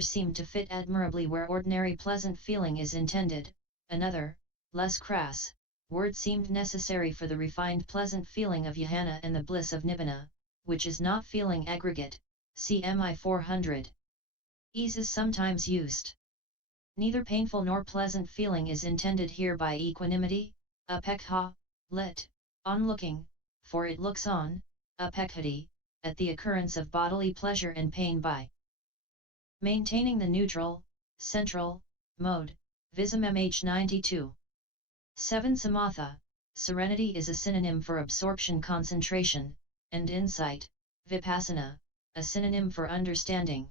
seem to fit admirably where ordinary pleasant feeling is intended. Another, less crass, word seemed necessary for the refined pleasant feeling of jhana and the bliss of nibbana, which is not feeling aggregate. CMI 400. Ease is sometimes used. Neither painful nor pleasant feeling is intended here by equanimity, upekkha, let, on looking, for it looks on, upekkhathi, at the occurrence of bodily pleasure and pain by maintaining the neutral, central, mode. Vism-mhþ 92. 7. Samatha, serenity is a synonym for absorption, concentration, and insight. Vipassana, a synonym for understanding.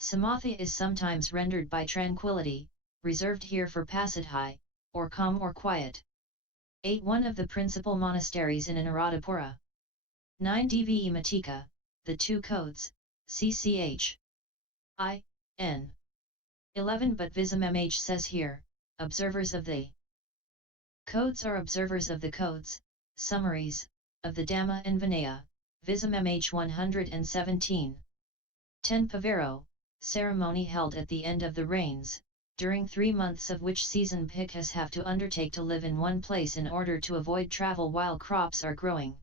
Samatha is sometimes rendered by tranquillity, reserved here for passaddhi, or calm or quiet. 8. One of the principal monasteries in Anuradhapura. 9. Dve Matika, the two codes, cch. I.N. 11. But Vism-mhþ says here, observers of the codes are observers of the codes, summaries, of the Dhamma and Vinaya. Vism-mhþ 117. 10. Pavaro, ceremony held at the end of the rains, during 3 months of which season bhikkhus have to undertake to live in one place in order to avoid travel while crops are growing.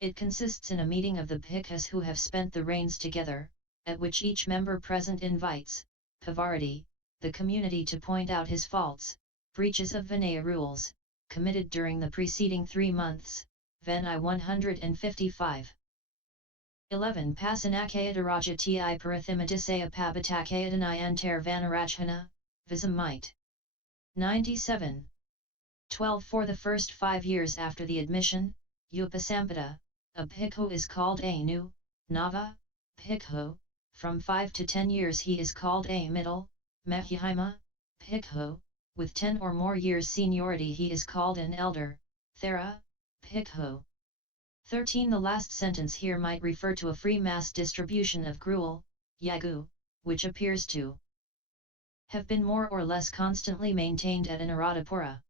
It consists in a meeting of the bhikkhus who have spent the rains together, at which each member present invites, Pavarati, the community to point out his faults, breaches of Vinaya rules, committed during the preceding 3 months. Vinaya 155. 11. Pasanakayadaraja parathimadisaya pabatakayadanayantar vanarajhana, Vism-mhþ 97. 12. For the first 5 years after the admission, Upasampada, a bhikkhu is called a new, Nava, bhikkhu. From 5 to 10 years he is called a middle, Mahihima, bhikkhu. With 10 or more years seniority he is called an elder, Thera, bhikkhu. 13. The last sentence here might refer to a free mass distribution of gruel, yagu, which appears to have been more or less constantly maintained at Anuradhapura.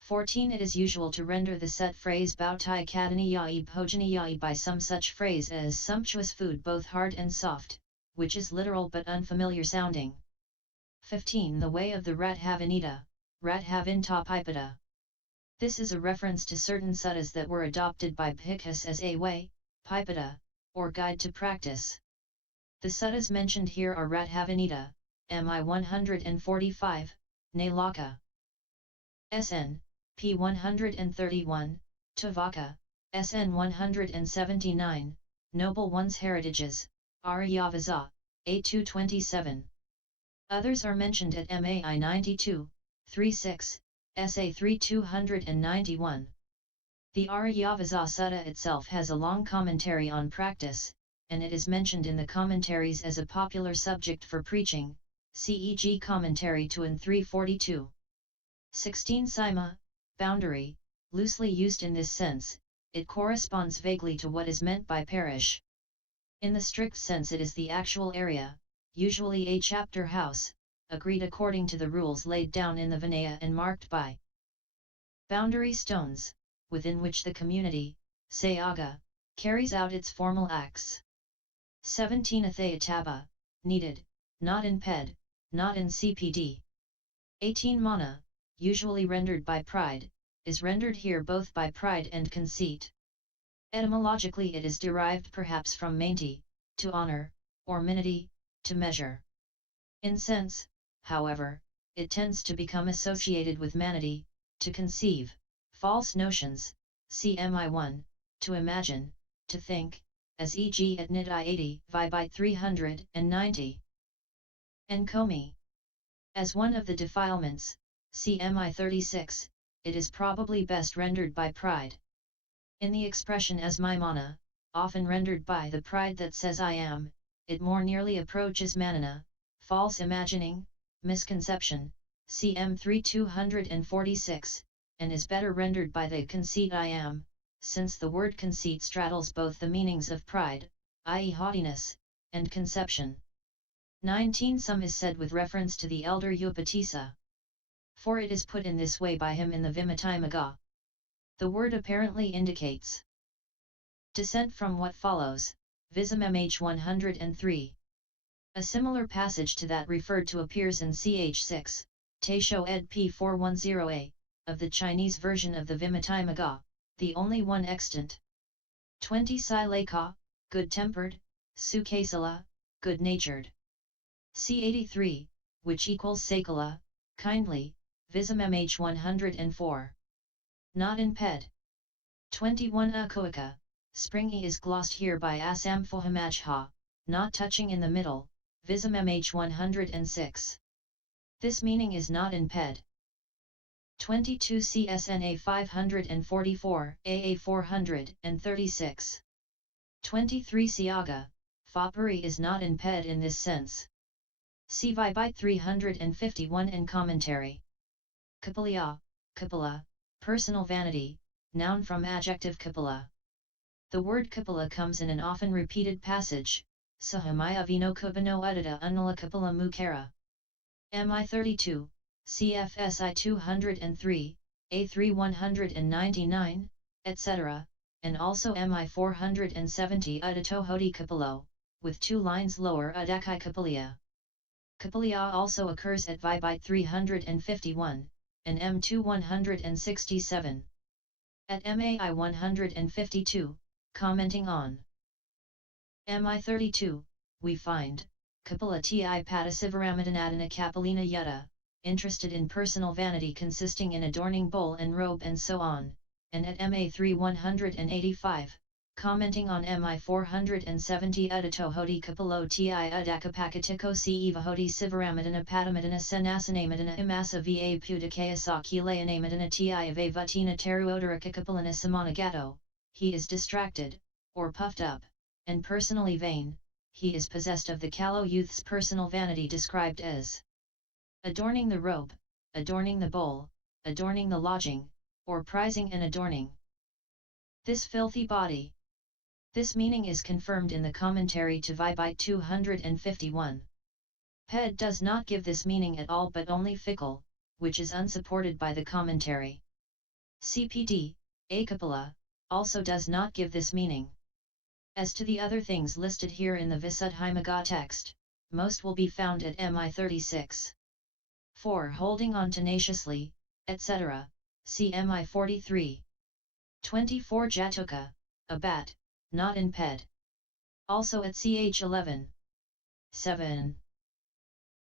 14. It is usual to render the set phrase Bhautai Kadaniyai Bhojaniyai by some such phrase as sumptuous food both hard and soft, which is literal but unfamiliar sounding. 15. The way of the Radhavanita, Radhavintapipada. This is a reference to certain suttas that were adopted by bhikkhus as a way, pipada, or guide to practice. The suttas mentioned here are Radhavanita, MI 145, Nalaka. SN, P 131, Tavaka, SN 179, Noble One's Heritages, Aryavasa, A 227. Others are mentioned at MAI 92, 36, SA 3291. The Aryavasa Sutta itself has a long commentary on practice, and it is mentioned in the commentaries as a popular subject for preaching, CEG Commentary 2 and 342. 16. Sima, boundary, loosely used in this sense, it corresponds vaguely to what is meant by parish. In the strict sense it is the actual area, usually a chapter house, agreed according to the rules laid down in the Vinaya and marked by boundary stones, within which the community, Sayaga, carries out its formal acts. 17. Athayataba, needed, not in ped, not in CPD. 18. Mana, usually rendered by pride, is rendered here both by pride and conceit. Etymologically it is derived perhaps from mainti, to honor, or minity, to measure. In sense, however, it tends to become associated with manity, to conceive, false notions, CMI 1, to imagine, to think, as e.g. at Nidai 80, Vibite 390. Enkomi. As one of the defilements, CMI 36, it is probably best rendered by pride. In the expression as maimana, often rendered by the pride that says I am, it more nearly approaches manana, false imagining, misconception, CM 3246, and is better rendered by the conceit I am, since the word conceit straddles both the meanings of pride, i.e. haughtiness, and conception. 19. Some is said with reference to the elder Upatissa. For it is put in this way by him in the Vimatimaga. The word apparently indicates descent from what follows. Vism-mhþ 103. A similar passage to that referred to appears in ch. 6, Taisho ed p. 410a, of the Chinese version of the Vism-mhþ, the only one extant. 20 Sai Laka, good-tempered, Sukasala, good-natured. C83, which equals Sakala, kindly, Vism-mhþ 104. Not in ped. 21 Akoika, springy is glossed here by Asamfohamajha, not touching in the middle, Vism-mhþ 106. This meaning is not in ped. 22 CSNA 544, AA 436. 23 Siaga, foppery is not in ped in this sense. See Vibite 351 in commentary. Kapilya, Kapila, personal vanity, noun from adjective Kapila. The word Kapila comes in an often repeated passage, Sahamaya vino kubano udita unala Kapila mukara. MI 32, CFSI 203, A3 199, etc., and also MI 470 Udito Hodi Kapilo, with 2 lines lower Udakai Kapilya. Kapilya also occurs at Vibite 351, and M2 167. At MAI 152, commenting on MI 32, we find Kapila ti Padasivaramadhanadana Kapilina Yutta, interested in personal vanity consisting in adorning bowl and robe and so on, and at MA 3 185, commenting on MI 470 Udito Hodi Kapilo ti Udakapakatiko se eva Hodi Sivaramadana Padamadana Senasanamadana Imasa va Pudakayasa Kilayanamadana ti ave Vatina Teruodoraka Kapilana Samanagato, he is distracted, or puffed up, and personally vain. He is possessed of the callow youth's personal vanity described as adorning the robe, adorning the bowl, adorning the lodging, or prizing and adorning this filthy body. This meaning is confirmed in the commentary to Vibite 251. Ped does not give this meaning at all but only fickle, which is unsupported by the commentary. CPD, Akapila, also does not give this meaning. As to the other things listed here in the Visuddhimagga text, most will be found at MI 36. 4. Holding on tenaciously, etc., see MI 43. 24 Jatuka, a bat, not in ped. Also at CH 11. 7.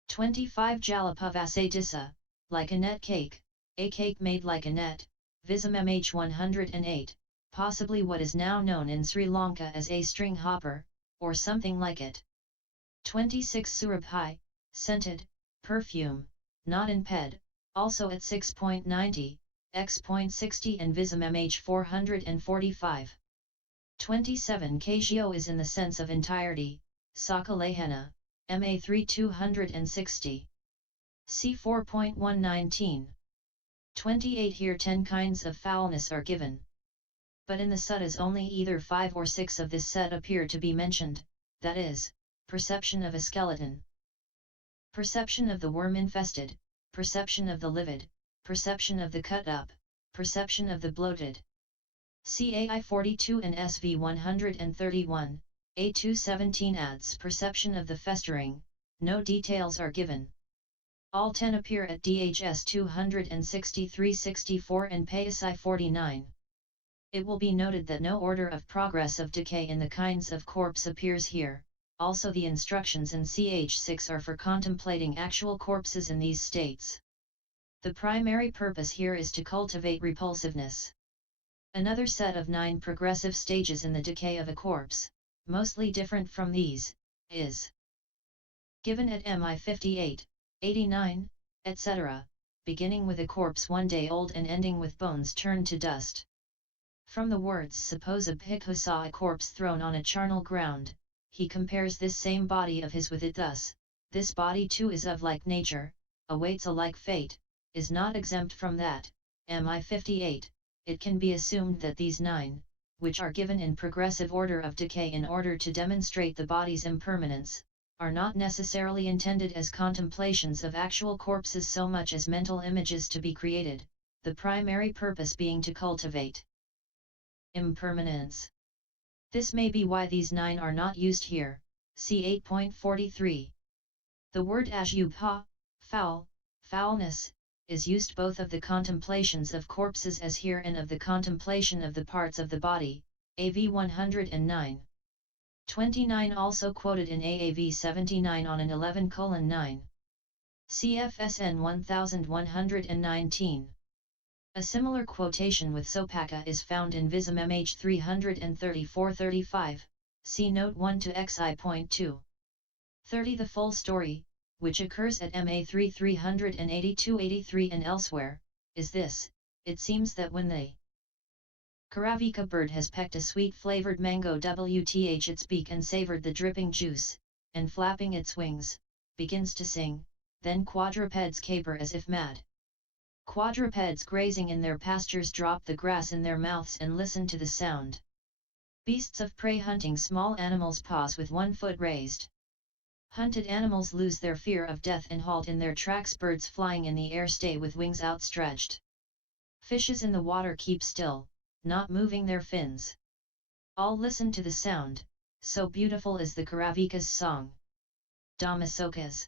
25 Jalapavase like a net cake, a cake made like a net, Vism-mhþ 108. Possibly what is now known in Sri Lanka as a string hopper, or something like it. 26 Surabhai, scented, perfume, not in ped, also at 6.90, x.60 and Vism-mhþ 445. 27 Kagyo is in the sense of entirety, Sakalehana, MA 3 260. C 4.119. 28 Here 10 kinds of foulness are given. But in the suttas only either 5 or 6 of this set appear to be mentioned, that is, perception of a skeleton, perception of the worm-infested, perception of the livid, perception of the cut up, perception of the bloated. CAI 42 and SV 131, A217 adds perception of the festering, no details are given. All 10 appear at DHS 263-64 and PSI 49. It will be noted that no order of progress of decay in the kinds of corpse appears here, also the instructions in CH6 are for contemplating actual corpses in these states. The primary purpose here is to cultivate repulsiveness. Another set of 9 progressive stages in the decay of a corpse, mostly different from these, is given at MI 58, 89, etc., beginning with a corpse 1 day old and ending with bones turned to dust. From the words suppose a bhikkhu saw a corpse thrown on a charnel ground, he compares this same body of his with it thus, this body too is of like nature, awaits a like fate, is not exempt from that, MI 58, it can be assumed that these 9, which are given in progressive order of decay in order to demonstrate the body's impermanence, are not necessarily intended as contemplations of actual corpses so much as mental images to be created, the primary purpose being to cultivate impermanence. This may be why these 9 are not used here, see 8.43. The word ashubha, foul, foulness, is used both of the contemplations of corpses as here and of the contemplation of the parts of the body, AV 109. 29 also quoted in AAV 79 on an 11:9. CFSN 1119. A similar quotation with Sopaka is found in Vism-mhþ 334-35, see Note 1 to XI.2. 30. The full story, which occurs at MA 382-83 and elsewhere, is this: it seems that when the Kiravika bird has pecked a sweet-flavored mango wth its beak and savored the dripping juice, and flapping its wings, begins to sing, then quadrupeds caper as if mad. Quadrupeds grazing in their pastures drop the grass in their mouths and listen to the sound. Beasts of prey hunting small animals pause with one foot raised. Hunted animals lose their fear of death and halt in their tracks. Birds flying in the air stay with wings outstretched. Fishes in the water keep still, not moving their fins. All listen to the sound, so beautiful is the Kiravika's song. Dhammasokas.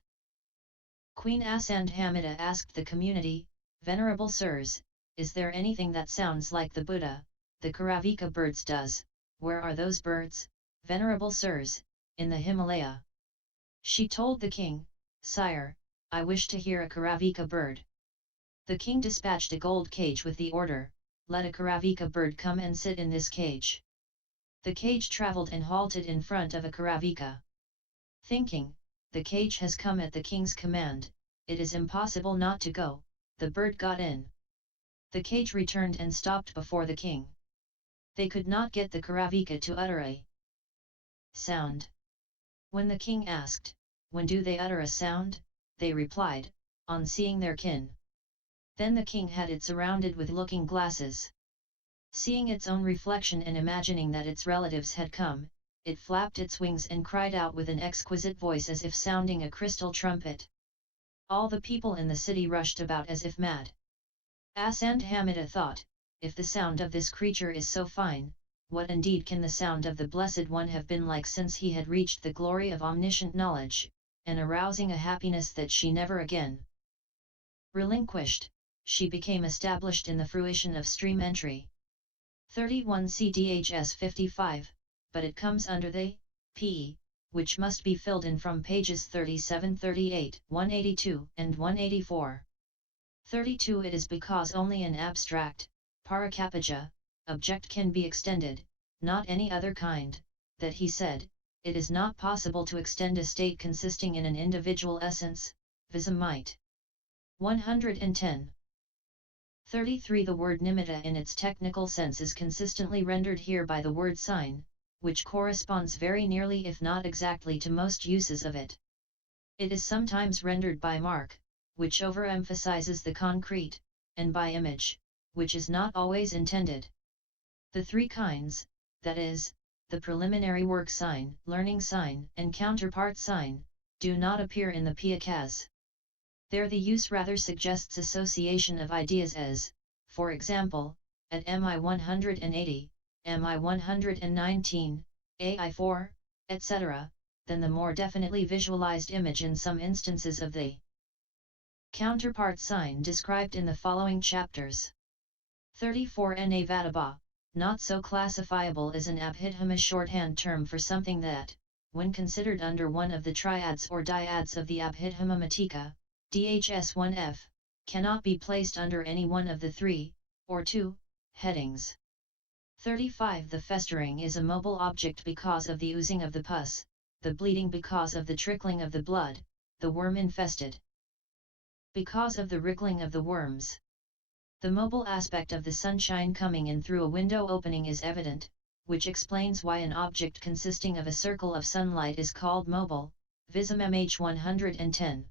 Queen Asandhamita asked the community, "Venerable sirs, is there anything that sounds like the Buddha, the Kiravika birds does? Where are those birds, venerable sirs? In the Himalaya." She told the king, "Sire, I wish to hear a Kiravika bird." The king dispatched a gold cage with the order, "Let a Kiravika bird come and sit in this cage." The cage travelled and halted in front of a Kiravika. Thinking, the cage has come at the king's command, it is impossible not to go, the bird got in. The cage returned and stopped before the king. They could not get the Kiravika to utter a sound. When the king asked, "When do they utter a sound?" they replied, "On seeing their kin." Then the king had it surrounded with looking glasses. Seeing its own reflection and imagining that its relatives had come, it flapped its wings and cried out with an exquisite voice as if sounding a crystal trumpet. All the people in the city rushed about as if mad. Asandhamita thought, "If the sound of this creature is so fine, what indeed can the sound of the Blessed One have been like since he had reached the glory of omniscient knowledge, and arousing a happiness that she never again relinquished, she became established in the fruition of stream entry." 31 CDHS 55, but it comes under the p, which must be filled in from pages 37-38, 182 and 184. 32 It is because only an abstract, parikappaja, object can be extended, not any other kind, that he said, "It is not possible to extend a state consisting in an individual essence." Vism-mhþ. 110. 33 The word nimitta in its technical sense is consistently rendered here by the word sign, which corresponds very nearly if not exactly to most uses of it. It is sometimes rendered by mark, which overemphasizes the concrete, and by image, which is not always intended. The three kinds, that is, the preliminary work sign, learning sign, and counterpart sign, do not appear in the Piyakas. There the use rather suggests association of ideas as, for example, at MI 180, MI 119, AI 4, etc., than the more definitely visualized image in some instances of the counterpart sign described in the following chapters. 34 Na-vattabba, not so classifiable, is an Abhidhamma shorthand term for something that, when considered under one of the triads or dyads of the Abhidhamma Matika, DHS1F, cannot be placed under any one of the 3, or 2, headings. 35 The festering is a mobile object because of the oozing of the pus, the bleeding because of the trickling of the blood, the worm infested because of the wriggling of the worms. The mobile aspect of the sunshine coming in through a window opening is evident, which explains why an object consisting of a circle of sunlight is called mobile. Vism-mhþ 110.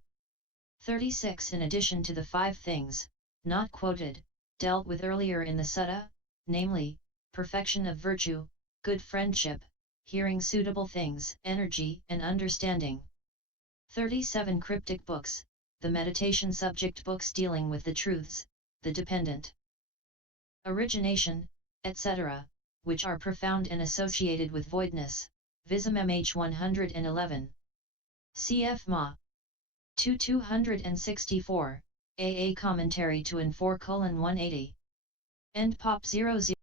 36 In addition to the 5 things, not quoted, dealt with earlier in the sutta, namely, perfection of virtue, good friendship, hearing suitable things, energy and understanding. 37 Cryptic books, the meditation subject books dealing with the truths, the dependent origination, etc., which are profound and associated with voidness. Vism-mhþ 111. Cf. Ma. 264, AA Commentary to IN 4:180. End Pop 00.